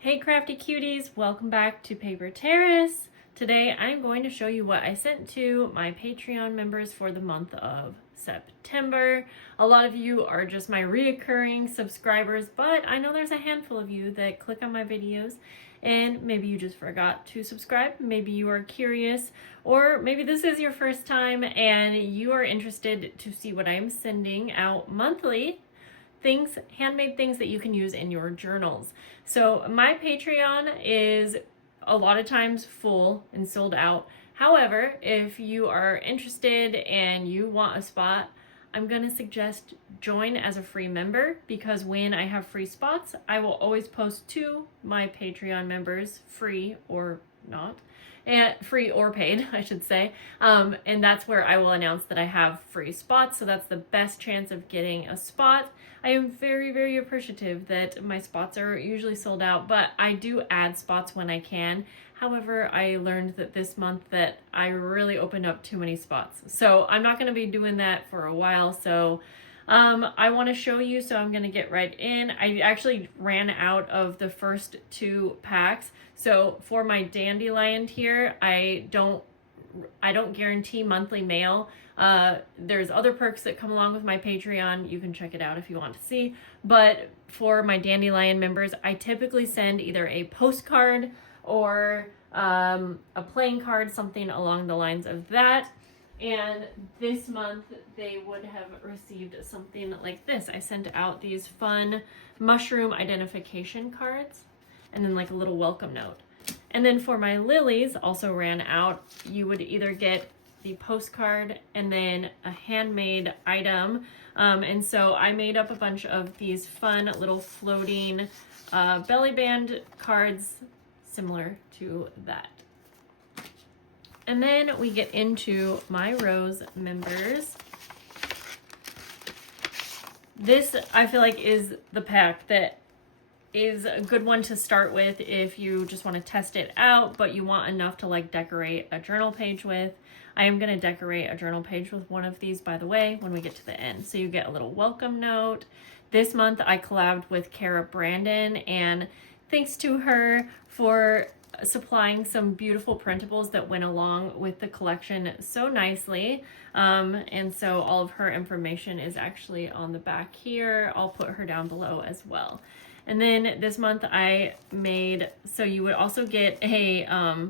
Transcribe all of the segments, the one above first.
Hey crafty cuties, welcome back to Paper Terrace. Today I'm going to show you what I sent to my Patreon members for the month of September. A lot of you are just my reoccurring subscribers, but I know there's a handful of you that click on my videos and maybe you just forgot to subscribe, maybe you are curious, or maybe this is your first time and you are interested to see what I'm sending out monthly. Things, handmade things that you can use in your journals. So my Patreon is a lot of times full and sold out. However, if you are interested and you want a spot, I'm going to suggest join as a free member, because when I have free spots, I will always post to my Patreon members, free or not, and free or paid, I should say. And that's where I will announce that I have free spots. So that's the best chance of getting a spot. I am very, very appreciative that my spots are usually sold out, but I do add spots when I can. However, I learned that this month that I really opened up too many spots. So I'm not going to be doing that for a while. So I want to show you, so I'm going to get right in. I actually ran out of the first two packs. So for my Dandelion here, I don't guarantee monthly mail. There's other perks that come along with my Patreon. You can check it out if you want to see. But for my Dandelion members, I typically send either a postcard or a playing card, something along the lines of that. And this month they would have received something like this. I sent out these fun mushroom identification cards and then like a little welcome note. And then for my lilies, also ran out. You would either get the postcard and then a handmade item. And so I made up a bunch of these fun little floating belly band cards similar to that. And then we get into my Rose members. This, I feel like, is the pack that is a good one to start with if you just want to test it out, but you want enough to like decorate a journal page with. I am going to decorate a journal page with one of these, by the way, when we get to the end. So you get a little welcome note. This month I collabed with Cara Brandon, and thanks to her for supplying some beautiful printables that went along with the collection so nicely. And so all of her information is actually on the back here. I'll put her down below as well. And then this month I made, so you would also get a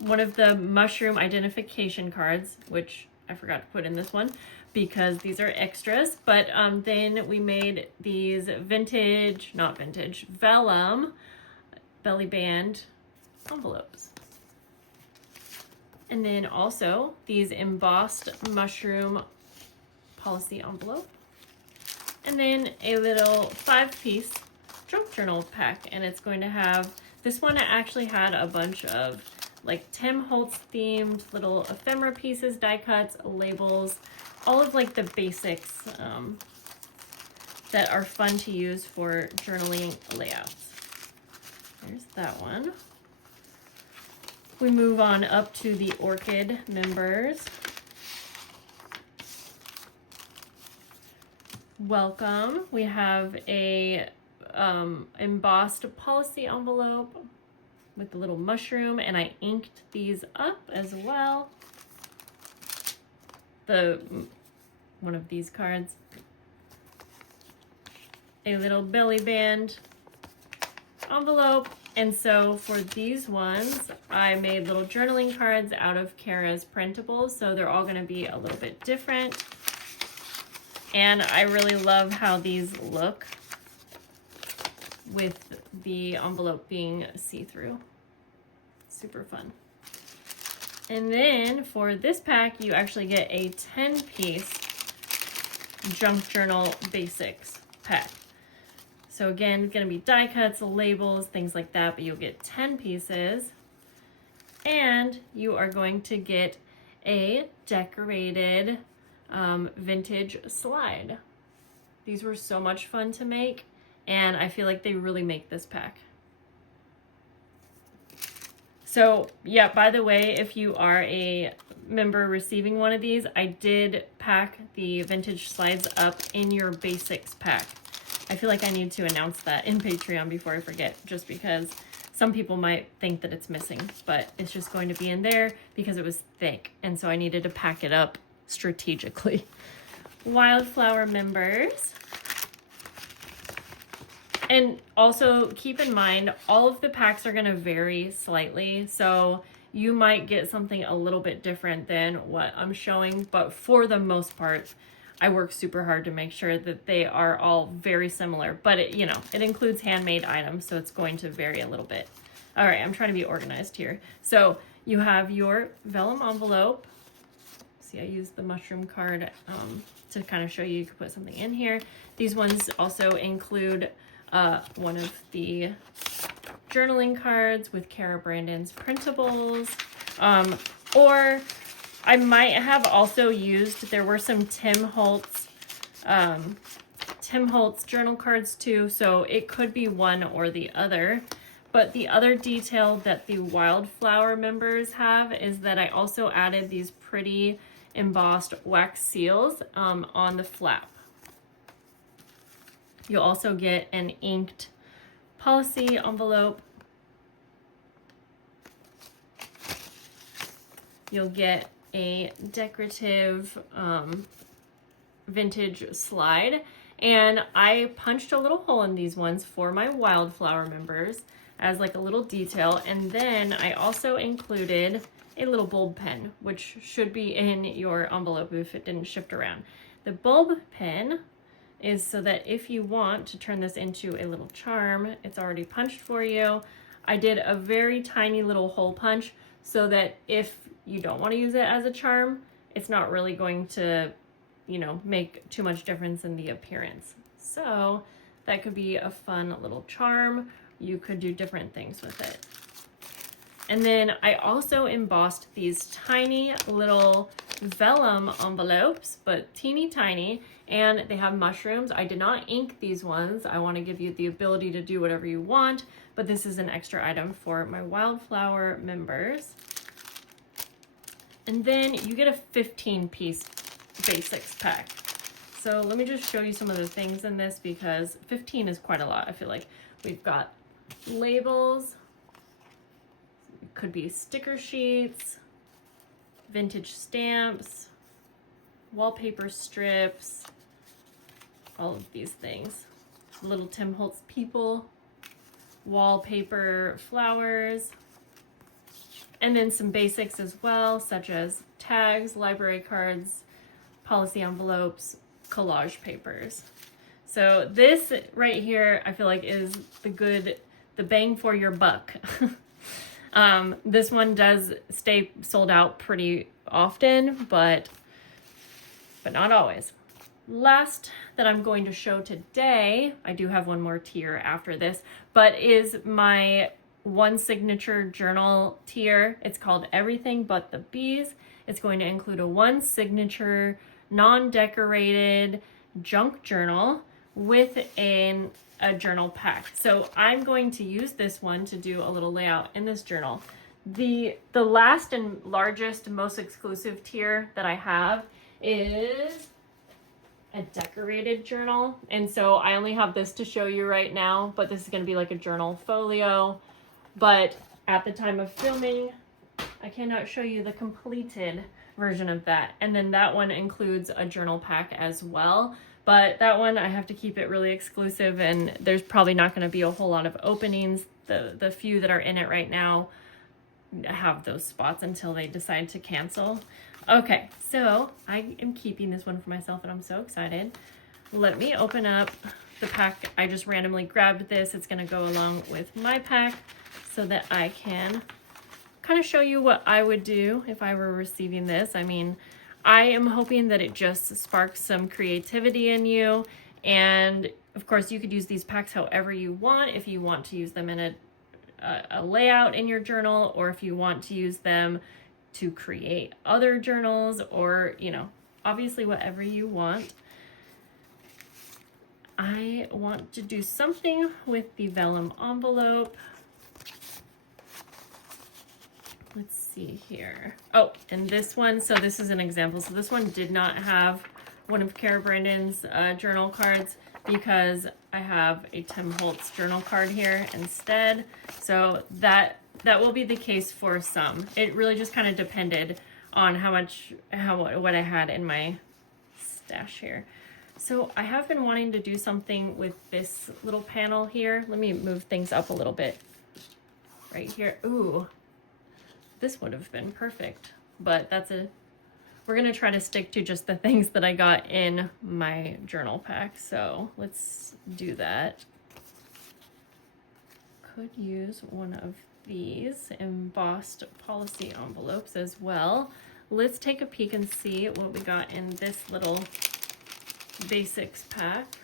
one of the mushroom identification cards, which I forgot to put in this one because these are extras. But then we made these vintage, not vintage, vellum belly band envelopes. And then also these embossed mushroom policy envelope. And then a little 5-piece junk journal pack, and it's going to have, this one actually had a bunch of like Tim Holtz themed little ephemera pieces, die cuts, labels, all of like the basics that are fun to use for journaling layouts. There's that one. We move on up to the Orchid members. Welcome. We have a embossed policy envelope with the little mushroom, and I inked these up as well. One of these cards. A little belly band envelope. And so for these ones, I made little journaling cards out of Cara's printables, so they're all going to be a little bit different. And I really love how these look with the envelope being see-through. Super fun. And then for this pack, you actually get a 10-piece junk journal basics pack. So again, it's going to be die cuts, labels, things like that, but you'll get 10 pieces. And you are going to get a decorated vintage slide. These were so much fun to make, and I feel like they really make this pack. So yeah, by the way, if you are a member receiving one of these, I did pack the vintage slides up in your basics pack. I feel like I need to announce that in Patreon before I forget, just because some people might think that it's missing, but it's just going to be in there because it was thick, and so I needed to pack it up strategically. Wildflower members. And also keep in mind, all of the packs are going to vary slightly, so you might get something a little bit different than what I'm showing, but for the most part, I work super hard to make sure that they are all very similar, but it, you know, it includes handmade items, so it's going to vary a little bit. All right, I'm trying to be organized here. So you have your vellum envelope. See, I used the mushroom card to kind of show you could put something in here. These ones also include one of the journaling cards with Cara Brandon's printables, or I might have also used, there were some Tim Holtz journal cards too, so it could be one or the other. But the other detail that the Wildflower members have is that I also added these pretty embossed wax seals on the flap. You'll also get an inked policy envelope. You'll get a decorative vintage slide, and I punched a little hole in these ones for my Wildflower members as like a little detail, and then I also included a little bulb pen, which should be in your envelope if it didn't shift around. The bulb pen is so that if you want to turn this into a little charm, it's already punched for you. I did a very tiny little hole punch so that if you don't want to use it as a charm, it's not really going to, you know, make too much difference in the appearance. So that could be a fun little charm. You could do different things with it. And then I also embossed these tiny little vellum envelopes, but teeny tiny, and they have mushrooms. I did not ink these ones. I want to give you the ability to do whatever you want, but this is an extra item for my Wildflower members. And then you get a 15-piece basics pack. So let me just show you some of the things in this, because 15 is quite a lot. I feel like we've got labels, it could be sticker sheets, vintage stamps, wallpaper strips, all of these things. Little Tim Holtz people, wallpaper flowers, and then some basics as well, such as tags, library cards, policy envelopes, collage papers. So this right here, I feel like is the bang for your buck. This one does stay sold out pretty often, but not always. Last that I'm going to show today, I do have one more tier after this, but is my one signature journal tier. It's called Everything But the Bees. It's going to include a one signature non-decorated junk journal with a journal pack. So I'm going to use this one to do a little layout in this journal. The last and largest, most exclusive tier that I have is a decorated journal. And so I only have this to show you right now, but this is going to be like a journal folio. But at the time of filming, I cannot show you the completed version of that. And then that one includes a journal pack as well. But that one, I have to keep it really exclusive, and there's probably not going to be a whole lot of openings. The few that are in it right now have those spots until they decide to cancel. Okay, so I am keeping this one for myself, and I'm so excited. Let me open up the pack. I just randomly grabbed this. It's going to go along with my pack so that I can kind of show you what I would do if I were receiving this. I mean, I am hoping that it just sparks some creativity in you. And of course, you could use these packs however you want. If you want to use them in a layout in your journal, or if you want to use them to create other journals, or, you know, obviously whatever you want. I want to do something with the vellum envelope. Let's see here. Oh, and this one, so this is an example. So this one did not have one of Cara Brandon's journal cards. because I have a Tim Holtz journal card here instead. So that will be the case for some. It really just kind of depended on what I had in my stash here. So I have been wanting to do something with this little panel here. Let me move things up a little bit right here. Ooh, this would have been perfect, but we're gonna try to stick to just the things that I got in my journal pack. So let's do that. Could use one of these embossed policy envelopes as well. Let's take a peek and see what we got in this little basics pack.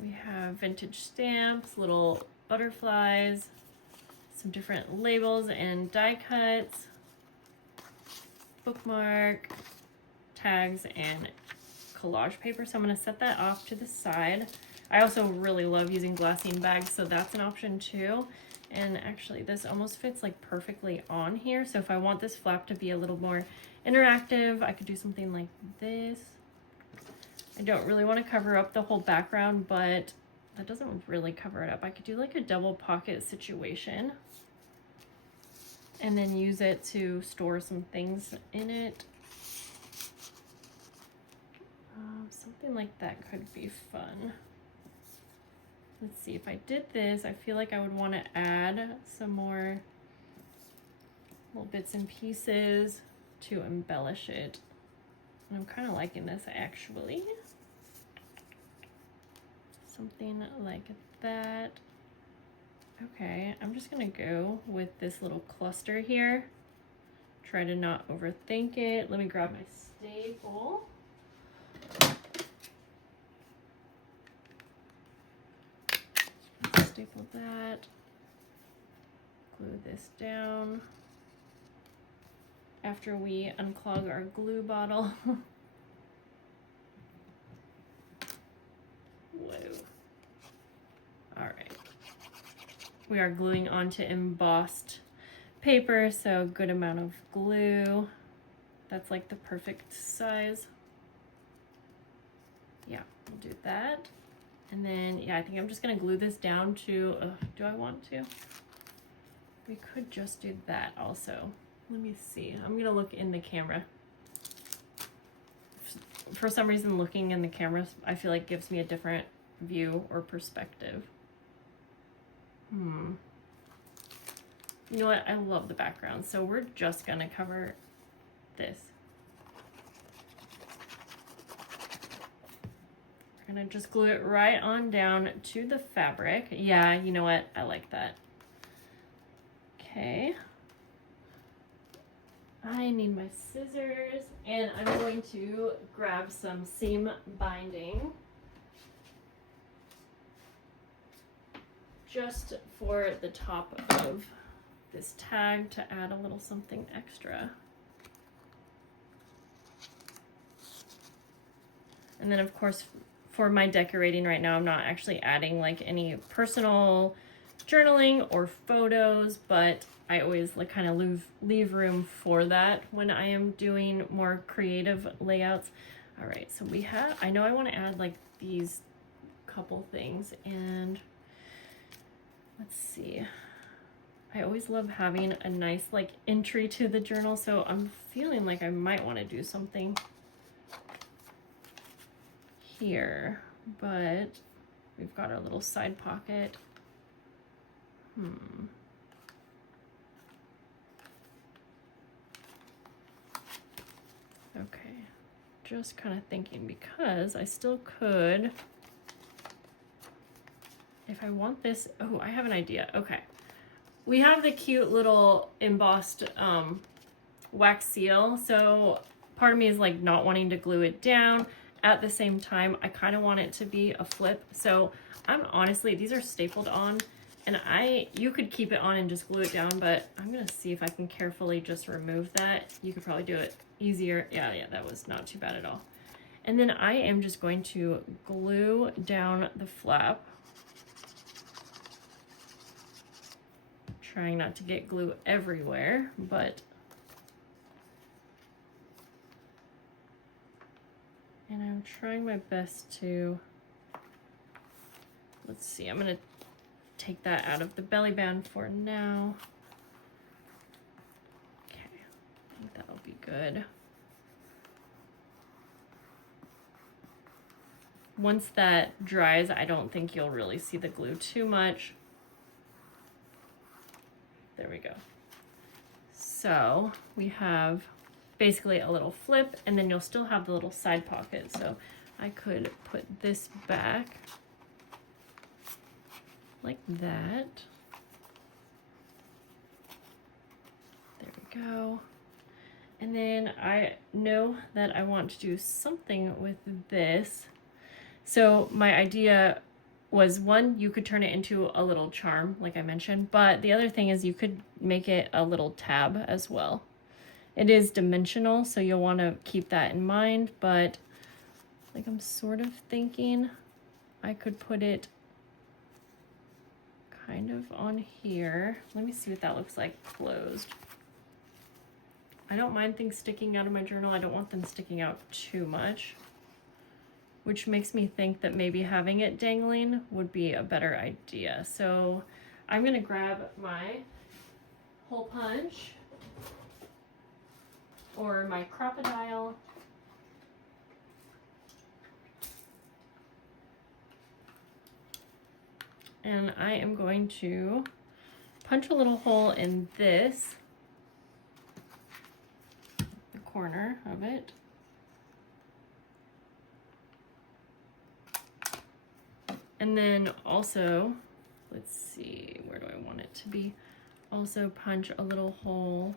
We have vintage stamps, little butterflies, some different labels and die cuts, bookmark, tags, and collage paper. So I'm going to set that off to the side. I also really love using glassine bags, so that's an option too. And actually this almost fits like perfectly on here. So if I want this flap to be a little more interactive, I could do something like this. I don't really want to cover up the whole background, but that doesn't really cover it up. I could do like a double pocket situation and then use it to store some things in it. Something like that could be fun. Let's see, if I did this, I feel like I would want to add some more little bits and pieces to embellish it. And I'm kind of liking this actually. Something like that. Okay, I'm just gonna go with this little cluster here. Try to not overthink it. Let me grab my staple. Staple that. Glue this down. After we unclog our glue bottle. Whoa. All right. We are gluing onto embossed paper, so good amount of glue. That's like the perfect size. Yeah, we'll do that. And then, yeah, I think I'm just gonna glue this down to, do I want to? We could just do that also. Let me see, I'm gonna look in the camera. For some reason, looking in the camera, I feel like gives me a different view or perspective. You know what, I love the background, so we're just gonna cover this. We're gonna just glue it right on down to the fabric. Yeah, you know what, I like that. Okay. I need my scissors, and I'm going to grab some seam binding just for the top of this tag to add a little something extra. And then of course for my decorating right now, I'm not actually adding like any personal journaling or photos, but I always like kind of leave room for that when I am doing more creative layouts. All right, so we have, I know I want to add like these couple things, and let's see. I always love having a nice like entry to the journal, so I'm feeling like I might want to do something here, but we've got our little side pocket. Okay, just kind of thinking, because I still could, if I want this, oh, I have an idea. Okay, we have the cute little embossed wax seal, so part of me is like not wanting to glue it down. At the same time, I kind of want it to be a flip, so I'm honestly, these are stapled on, and you could keep it on and just glue it down, but I'm gonna see if I can carefully just remove that. You could probably do it easier. Yeah, that was not too bad at all. And then I am just going to glue down the flap, trying not to get glue everywhere, And I'm trying my best to, let's see, I'm gonna take that out of the belly band for now. Okay, I think that'll be good. Once that dries, I don't think you'll really see the glue too much. There we go. So we have basically a little flip, and then you'll still have the little side pocket. So I could put this back like that. There we go. And then I know that I want to do something with this. So my idea was, one, you could turn it into a little charm, like I mentioned, but the other thing is you could make it a little tab as well. It is dimensional, so you'll want to keep that in mind, but like I'm sort of thinking I could put it kind of on here. Let me see what that looks like closed. I don't mind things sticking out of my journal. I don't want them sticking out too much, which makes me think that maybe having it dangling would be a better idea. So I'm gonna grab my hole punch or my crocodile. And I am going to punch a little hole in this, the corner of it. And then also, let's see, where do I want it to be? Also punch a little hole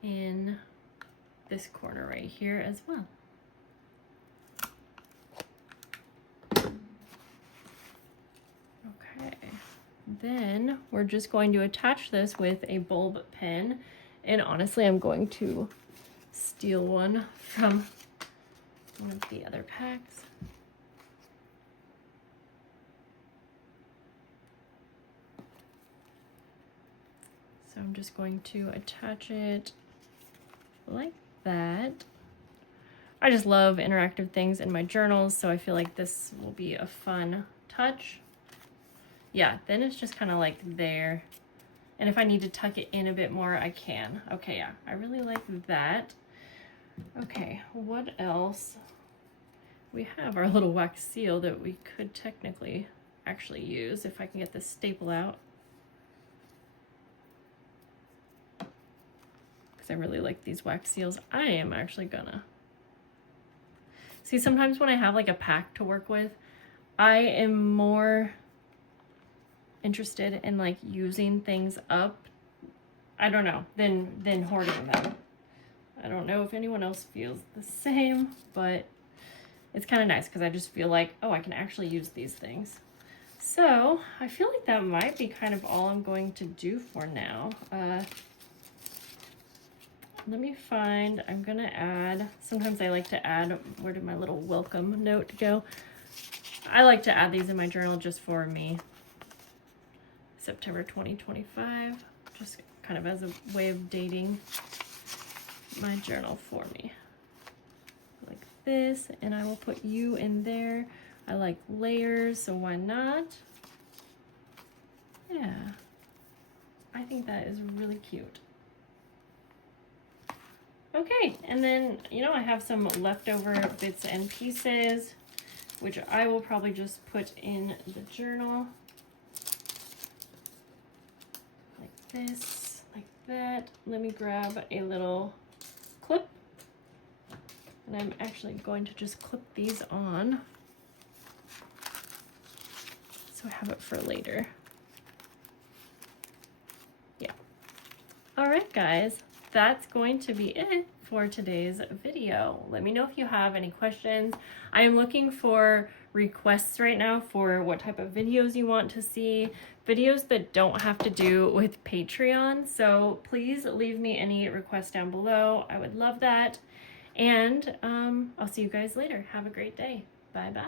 in this corner right here as well. Okay, then we're just going to attach this with a bulb pin. And honestly, I'm going to steal one from one of the other packs. So I'm just going to attach it like that. I just love interactive things in my journals, so I feel like this will be a fun touch. Yeah, then it's just kind of like there. And if I need to tuck it in a bit more, I can. Okay, yeah, I really like that. Okay, what else? We have our little wax seal that we could technically actually use if I can get this staple out. I really like these wax seals. I am actually gonna see, sometimes when I have like a pack to work with, I am more interested in like using things up, I don't know, than hoarding them. I don't know if anyone else feels the same, but it's kind of nice because I just feel like, oh, I can actually use these things. So I feel like that might be kind of all I'm going to do for now. Let me find, I'm gonna add, sometimes I like to add, where did my little welcome note go? I like to add these in my journal just for me. September 2025, just kind of as a way of dating my journal for me. Like this, and I will put you in there. I like layers, so why not? Yeah, I think that is really cute. Okay, and then, you know, I have some leftover bits and pieces, which I will probably just put in the journal. Like this, like that. Let me grab a little clip. And I'm actually going to just clip these on, so I have it for later. Yeah. All right, guys. That's going to be it for today's video. Let me know if you have any questions. I am looking for requests right now for what type of videos you want to see, videos that don't have to do with Patreon. So please leave me any requests down below. I would love that. And I'll see you guys later. Have a great day. Bye bye.